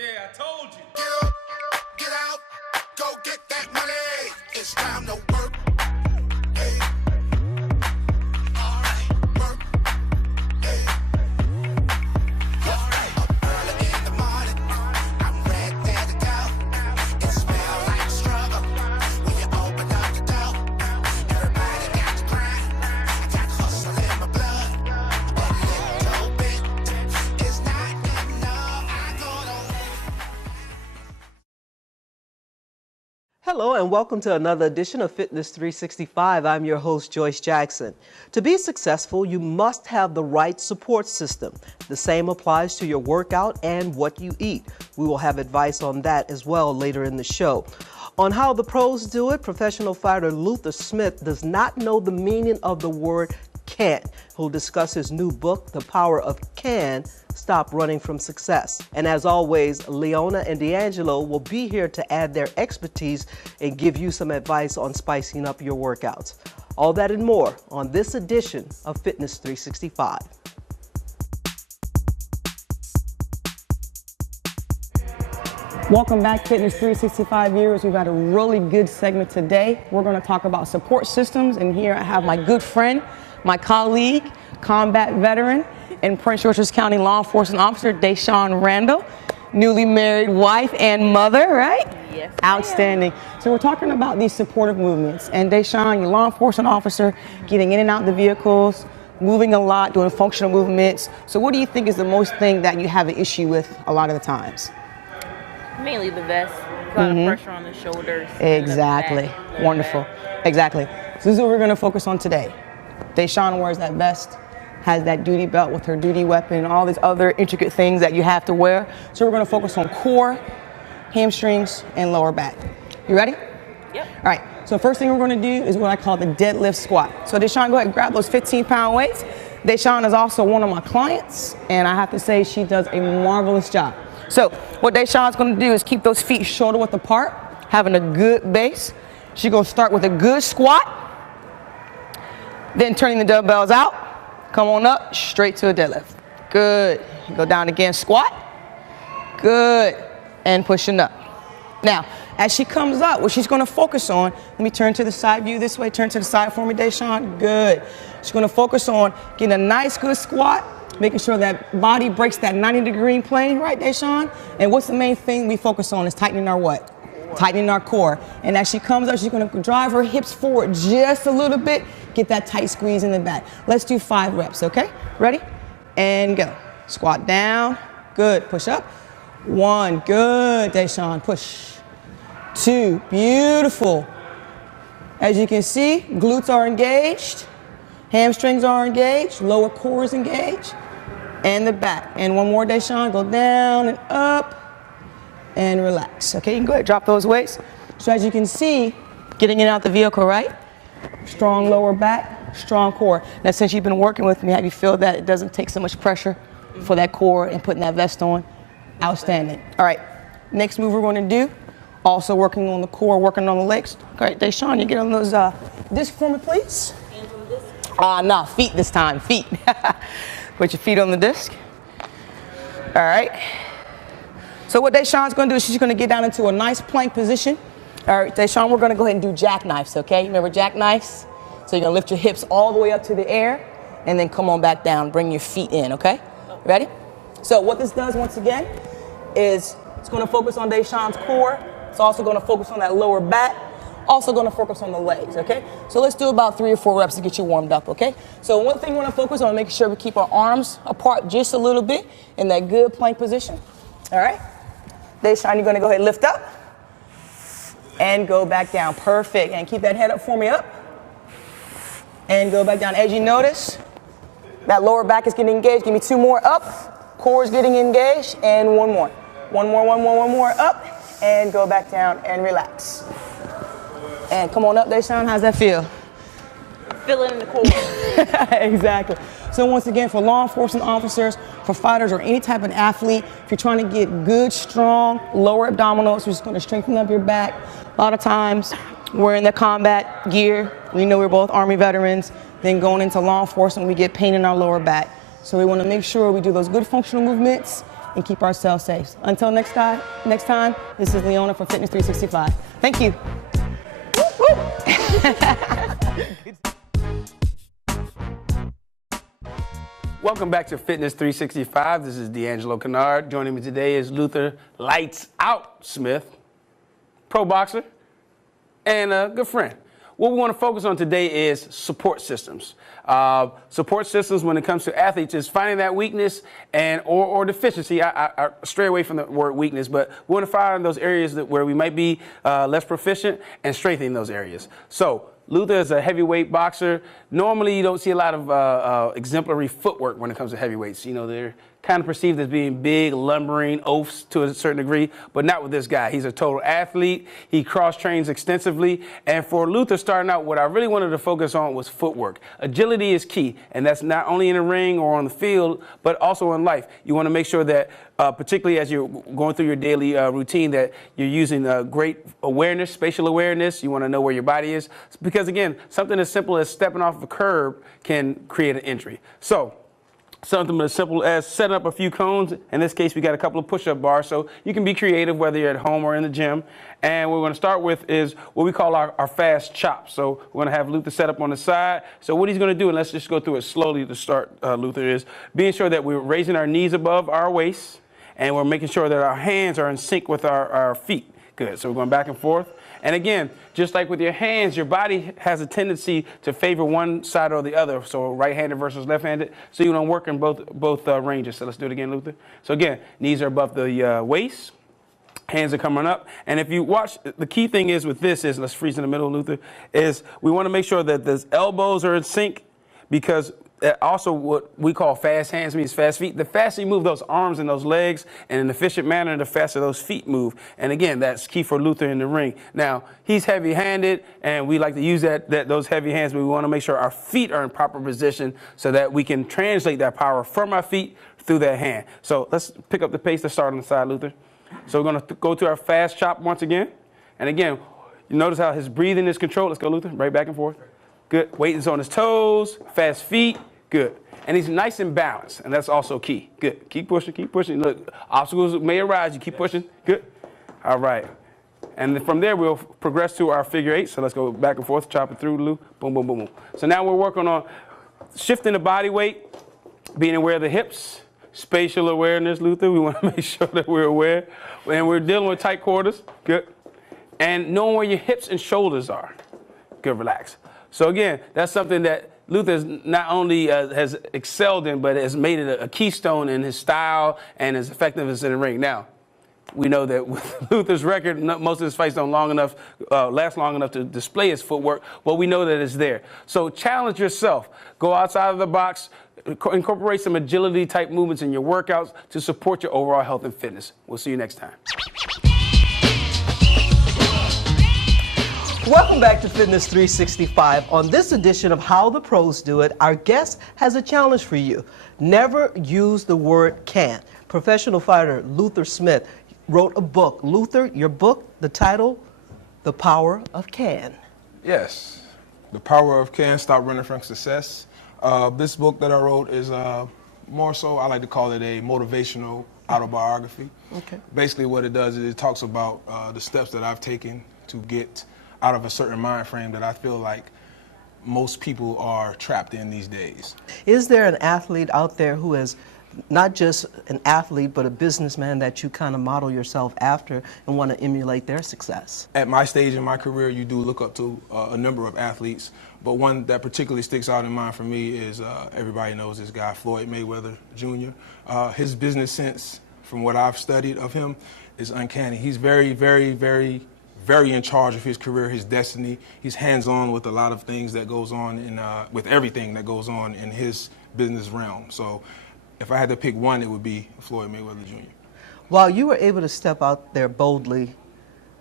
Yeah, I told you. Get up, get out, go get that money. It's time to work. Hey. All right, work. Hey. All right. Up early in the morning, I'm ready to go. It smells like struggle when you open up the door. Everybody got to grind. I got hustle in my blood. A little bit is not enough. I go to Hello and welcome to another edition of Fitness 365. I'm your host, Joyce Jackson. To be successful, you must have the right support system. The same applies to your workout and what you eat. We will have advice on that as well later in the show. On how the pros do it, professional fighter Luther Smith does not know the meaning of the word can't. He'll discuss his new book, The Power of Can, Stop Running from Success. And as always, Leona and D'Angelo will be here to add their expertise and give you some advice on spicing up your workouts. All that and more on this edition of Fitness 365. Welcome back, Fitness 365 viewers. We've got a really good segment today. We're going to talk about support systems, and here I have my good friend, my colleague, combat veteran, and Prince George's County law enforcement officer, Deshawn Randall, newly married wife and mother, right? Yes. Outstanding. So we're talking about these supportive movements, and Deshawn, your law enforcement officer, getting in and out of the vehicles, moving a lot, doing functional movements. So what do you think is the most thing that you have an issue with a lot of the times? Mainly the vest. A lot of pressure on the shoulders. Exactly. And the back, Wonderful. Exactly. So this is what we're going to focus on today. Deshawn wears that vest, has that duty belt with her duty weapon, and all these other intricate things that you have to wear. So we're going to focus on core, hamstrings, and lower back. You ready? Yep. All right. So first thing we're going to do is what I call the deadlift squat. So Deshawn, go ahead and grab those 15-pound weights. Deshawn is also one of my clients, and I have to say she does a marvelous job. So what Deshawn's going to do is keep those feet shoulder width apart, having a good base. She's going to start with a good squat, then turning the dumbbells out. Come on up, straight to a deadlift. Good. Go down again, squat. Good. And pushing up. Now, as she comes up, what she's going to focus on, let me turn to the side view this way. Turn to the side for me, Deshawn. Good. She's going to focus on getting a nice, good squat, making sure that body breaks that 90-degree plane, right, Deshawn? And what's the main thing we focus on is tightening our what? Core. Tightening our core. And as she comes up, she's going to drive her hips forward just a little bit, get that tight squeeze in the back. Let's do 5 reps, okay? Ready? And go. Squat down. Good. Push up. 1. Good, Deshawn. Push. 2. Beautiful. As you can see, glutes are engaged. Hamstrings are engaged. Lower core is engaged. And the back. And one more, Deshawn. Go down and up. And relax. Okay, you can go ahead and drop those weights. So as you can see, getting in and out the vehicle, right? Strong lower back, strong core. Now, since you've been working with me, have you feel that it doesn't take so much pressure for that core and putting that vest on? Outstanding. All right, next move we're going to do, also working on the core, working on the legs. All right, Deshawn, you get on those discs for me, please. Hands on this. No, feet this time, feet. Put your feet on the disc. All right. So what Deshawn's going to do is she's going to get down into a nice plank position. All right, Deshawn, we're going to go ahead and do jackknives, okay? Remember jackknives? So you're going to lift your hips all the way up to the air and then come on back down. Bring your feet in, okay? Ready? So what this does, once again, is it's going to focus on Deshawn's core. It's also going to focus on that lower back. Also going to focus on the legs, okay? So let's do about 3 or 4 reps to get you warmed up, okay? So one thing we're going to focus on, making sure we keep our arms apart just a little bit in that good plank position. All right? Deshawn, you're going to go ahead and lift up and go back down. Perfect. And keep that head up for me, up. And go back down. As you notice, that lower back is getting engaged. Give me 2 more, up. Core is getting engaged. And 1 more. 1 more, 1 more, 1 more, up. And go back down and relax. And come on up, Deshawn. How's that feel? Feel it in the core. Exactly. So once again, for law enforcement officers, for fighters, or any type of athlete, if you're trying to get good, strong, lower abdominals, which is going to strengthen up your back, a lot of times we're in the combat gear. We know we're both Army veterans. Then going into law enforcement, we get pain in our lower back. So we want to make sure we do those good functional movements and keep ourselves safe. Until next time, this is Leona for Fitness 365. Thank you. Welcome back to Fitness 365. This is D'Angelo Kennard. Joining me today is Luther Lights Out Smith, pro boxer, and a good friend. What we want to focus on today is support systems. Support systems when it comes to athletes is finding that weakness and or deficiency. I stray away from the word weakness, but we want to find those areas where we might be less proficient and strengthening those areas. So Luther is a heavyweight boxer. Normally, you don't see a lot of exemplary footwork when it comes to heavyweights. You know, they're kind of perceived as being big, lumbering oafs to a certain degree, but not with this guy. He's a total athlete. He cross-trains extensively. And for Luther starting out, what I really wanted to focus on was footwork. Agility is key, and that's not only in the ring or on the field, but also in life. You want to make sure that, particularly as you're going through your daily routine, that you're using great awareness, spatial awareness. You want to know where your body is. Because, again, something as simple as stepping off the curb can create an injury. So something as simple as setting up a few cones. In this case, we got a couple of push-up bars, so you can be creative whether you're at home or in the gym. And what we're going to start with is what we call our fast chops. So we're going to have Luther set up on the side. So what he's going to do, and let's just go through it slowly to start, Luther, is being sure that we're raising our knees above our waist, and we're making sure that our hands are in sync with our feet. Good. So we're going back and forth. And again, just like with your hands, your body has a tendency to favor one side or the other. So right-handed versus left-handed. So you don't work in both ranges. So let's do it again, Luther. So again, knees are above the waist. Hands are coming up. And if you watch, the key thing is with this is, let's freeze in the middle, Luther, is we want to make sure that the elbows are in sync, because also what we call fast hands means fast feet. The faster you move those arms and those legs in an efficient manner, the faster those feet move. And again, that's key for Luther in the ring. Now, he's heavy-handed, and we like to use those heavy hands, but we want to make sure our feet are in proper position so that we can translate that power from our feet through that hand. So let's pick up the pace to start on the side, Luther. So we're going to go to our fast chop once again. And again, you notice how his breathing is controlled. Let's go, Luther, right back and forth. Good. Weight is on his toes, fast feet. Good. And he's nice and balanced, and that's also key. Good. Keep pushing, keep pushing. Look, obstacles may arise. You keep pushing. Good. All right. And then from there, we'll progress to our figure eight. So let's go back and forth, chop it through, Lou. Boom, boom, boom, boom. So now we're working on shifting the body weight, being aware of the hips, spatial awareness, Luther. We want to make sure that we're aware. And we're dealing with tight quarters. Good. And knowing where your hips and shoulders are. Good, relax. So again, that's something that Luther not only has excelled in, but has made it a keystone in his style and his effectiveness in the ring. Now, we know that with Luther's record, most of his fights don't last long enough to display his footwork, but we know that it's there. So challenge yourself. Go outside of the box. Incorporate some agility type movements in your workouts to support your overall health and fitness. We'll see you next time. Welcome back to Fitness 365. On this edition of How the Pros Do It, our guest has a challenge for you. Never use the word can't. Professional fighter Luther Smith wrote a book. Luther, your book, the title, The Power of Can. Yes, The Power of Can, Stop Running from Success. This book that I wrote is more so, I like to call it a motivational autobiography. Okay. Basically what it does is it talks about the steps that I've taken to get out of a certain mind frame that I feel like most people are trapped in these days. Is there an athlete out there who is not just an athlete, but a businessman that you kind of model yourself after and want to emulate their success? At my stage in my career, you do look up to a number of athletes, but one that particularly sticks out in mind for me is everybody knows this guy, Floyd Mayweather Jr. His business sense, from what I've studied of him, is uncanny. He's very, very, very in charge of his career, his destiny. He's hands-on with a lot of things that goes on with everything that goes on in his business realm. So if I had to pick one, it would be Floyd Mayweather Jr. While you were able to step out there boldly,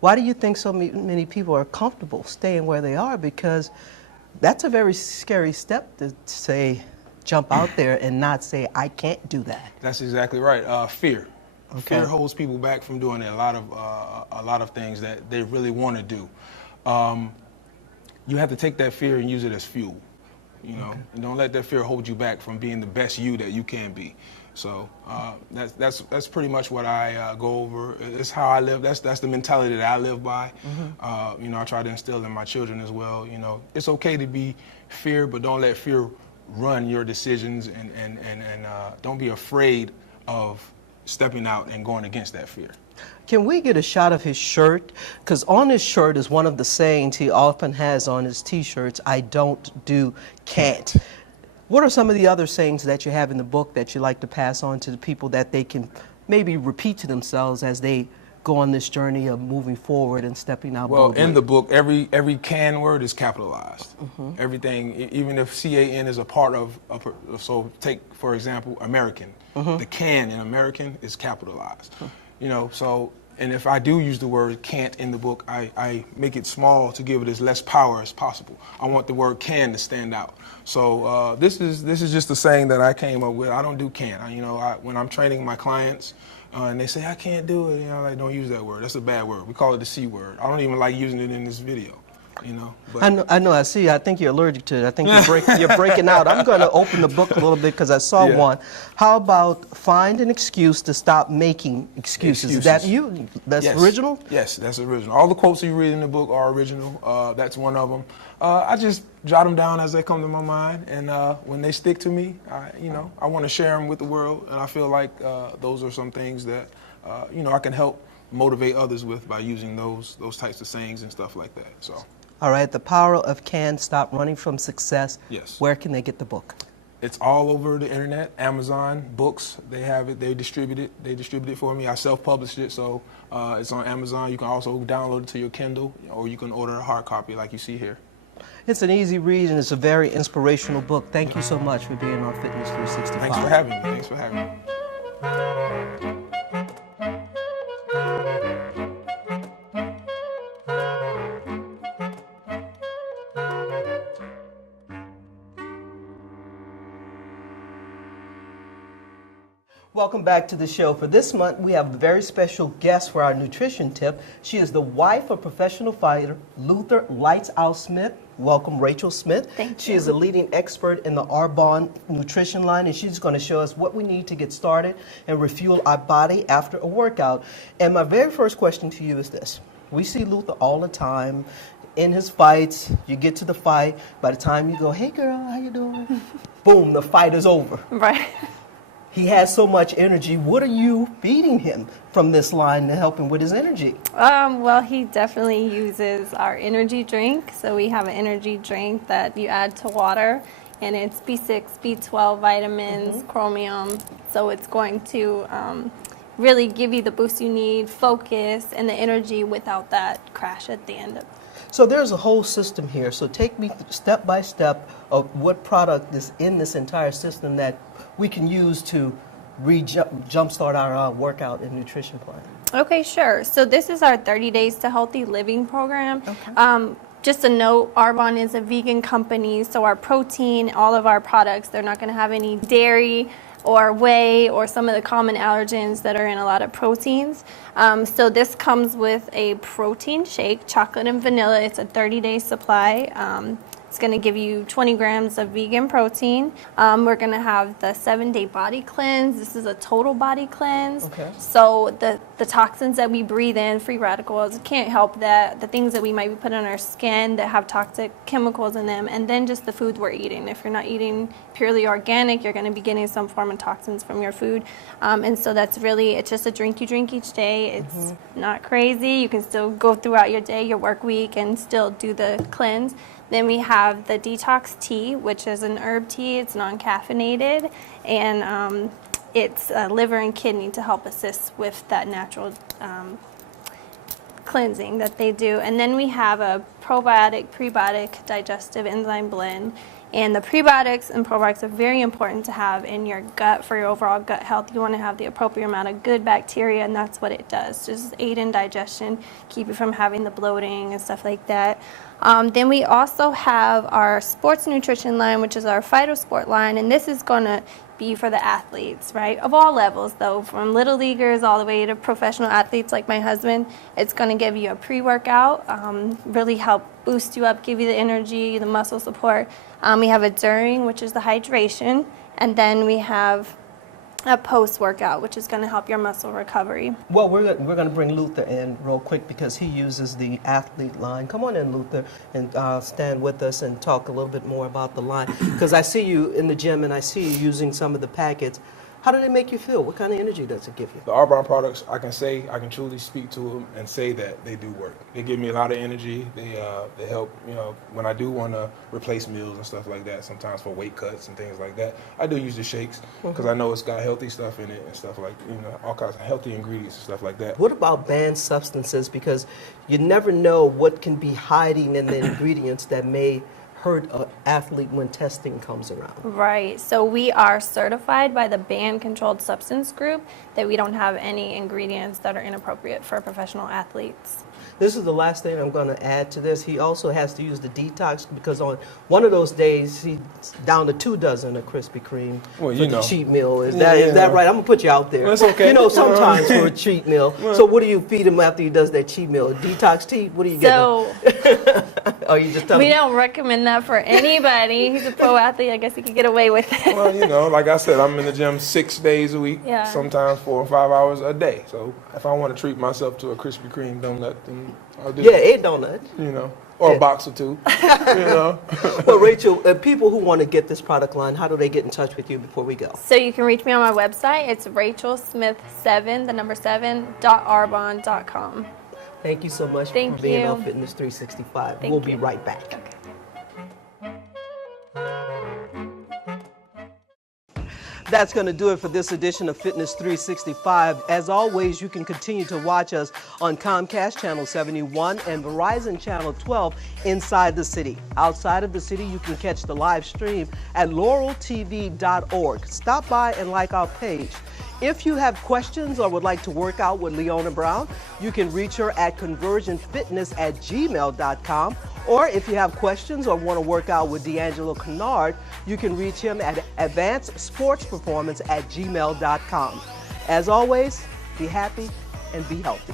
why do you think so many people are comfortable staying where they are? Because that's a very scary step to say, jump out there and not say, I can't do that. That's exactly right. Fear. Okay. Fear holds people back from doing a lot of things that they really want to do. You have to take that fear and use it as fuel. You know, and don't let that fear hold you back from being the best you that you can be. So that's pretty much what I go over. It's how I live. That's the mentality that I live by. You know, I try to instill in my children as well. You know, it's okay to be fear, but don't let fear run your decisions, and don't be afraid of stepping out and going against that fear. Can we get a shot of his shirt? Because on his shirt is one of the sayings he often has on his T-shirts, I don't do can't. What are some of the other sayings that you have in the book that you like to pass on to the people that they can maybe repeat to themselves as they go on this journey of moving forward and stepping out Well, boldly? in the book, every can word is capitalized. Everything, even if CAN is a part of, so take, for example, American. The can in American is capitalized. You know, so, and if I do use the word can't in the book, I make it small to give it as less power as possible. I want the word can to stand out. So this is just a saying that I came up with. I don't do can. When I'm training my clients, and they say, I can't do it, you know, like, don't use that word. That's a bad word. We call it the C word. I don't even like using it in this video, you know. But I know, I see. I think you're allergic to it. I think you're breaking out. I'm going to open the book a little bit because I saw one. How about find an excuse to stop making excuses? Is that you? That's yes. original? Yes, that's original. All the quotes you read in the book are original. That's one of them. I just jot them down as they come to my mind, and when they stick to me, I want to share them with the world, and I feel like those are some things that I can help motivate others with by using those types of sayings and stuff like that. So. All right, The Power of Can, Stop Running from Success. Yes. Where can they get the book? It's all over the internet, Amazon, books, they have it, they distribute it. They distribute it for me. I self-published it, so it's on Amazon. You can also download it to your Kindle, or you can order a hard copy like you see here. It's an easy read, and it's a very inspirational book. Thank you so much for being on Fitness 365. Thanks for having me. Thanks for having me. Welcome back to the show. For this month, we have a very special guest for our nutrition tip. She is the wife of professional fighter Luther Lights Out Smith. Welcome, Rachel Smith. Thank you. She is a leading expert in the Arbonne nutrition line, and she's going to show us what we need to get started and refuel our body after a workout. And my very first question to you is this. We see Luther all the time in his fights. You get to the fight. By the time you go, hey, girl, how you doing? Boom, the fight is over. Right. He has so much energy. What are you feeding him from this line to help him with his energy? Well, he definitely uses our energy drink. So we have an energy drink that you add to water, and it's B6, B12 vitamins, chromium. So it's going to really give you the boost you need, focus, and the energy without that crash at the end of it. So there's a whole system here. So take me step by step of what product is in this entire system that we can use to jumpstart our workout and nutrition plan. Okay, sure. So this is our 30 Days to Healthy Living program. Okay. Just a note, Arbonne is a vegan company, so our protein, all of our products, they're not going to have any dairy or whey or some of the common allergens that are in a lot of proteins. So this comes with a protein shake, chocolate and vanilla. It's a 30-day supply. It's going to give you 20 grams of vegan protein. We're going to have the 7-day body cleanse. This is a total body cleanse. Okay. So the toxins that we breathe in, free radicals, can't help that. The things that we might be putting on our skin that have toxic chemicals in them, and then just the food we're eating. If you're not eating purely organic, you're going to be getting some form of toxins from your food. And so that's really, it's just a drink you drink each day. It's not crazy. You can still go throughout your day, your work week, and still do the cleanse. Then we have the detox tea, which is an herb tea. It's non-caffeinated, and it's liver and kidney to help assist with that natural cleansing that they do. And then we have a probiotic, prebiotic, digestive enzyme blend. And the prebiotics and probiotics are very important to have in your gut for your overall gut health. You want to have the appropriate amount of good bacteria, and that's what it does. Just aid in digestion, keep you from having the bloating and stuff like that. Then we also have our sports nutrition line, which is our PhytoSport line, and this is going to be for the athletes, right? Of all levels, though, from little leaguers all the way to professional athletes like my husband. It's going to give you a pre-workout, really help boost you up, give you the energy, the muscle support. We have a during, which is the hydration, and then we have a post-workout, which is going to help your muscle recovery. Well, we're going to bring Luther in real quick because he uses the athlete line. Come on in, Luther, and stand with us and talk a little bit more about the line. Because I see you in the gym and I see you using some of the packets. How do they make you feel? What kind of energy does it give you? The Arbonne products, I can truly speak to them and say that they do work. They give me a lot of energy. They help, when I do want to replace meals and stuff like that, sometimes for weight cuts and things like that. I do use the shakes because I know it's got healthy stuff in it and stuff like, all kinds of healthy ingredients and stuff like that. What about banned substances? Because you never know what can be hiding in the ingredients that may hurt an athlete when testing comes around. Right. So we are certified by the Banned Controlled Substance Group that we don't have any ingredients that are inappropriate for professional athletes. This is the last thing I'm going to add to this. He also has to use the detox because on one of those days he's down to 2 dozen of Krispy Kreme for the cheat meal. Is that right? I'm going to put you out there. That's okay. Sometimes for a cheat meal. So what do you feed him after he does that cheat meal? A detox tea? What do you get him? Oh, you just tell we him? don't recommend that for anybody. He's a pro athlete. I guess he could get away with it. Well, like I said, I'm in the gym 6 days a week, sometimes 4 or 5 hours a day. So if I want to treat myself to a Krispy Kreme donut, then I'll do a donut. Or a box or 2. Well, Rachel, people who want to get this product line, how do they get in touch with you before we go? So you can reach me on my website. It's rachelsmith7arbonne.com. Thank you so much for being on Fitness 365. We'll be right back. Okay. That's going to do it for this edition of Fitness 365. As always, you can continue to watch us on Comcast Channel 71 and Verizon Channel 12 inside the city. Outside of the city, you can catch the live stream at laureltv.org. Stop by and like our page. If you have questions or would like to work out with Leona Brown, you can reach her at conversionfitness@gmail.com. Or if you have questions or want to work out with D'Angelo Kennard, you can reach him at advancedsportsperformance@gmail.com. As always, be happy and be healthy.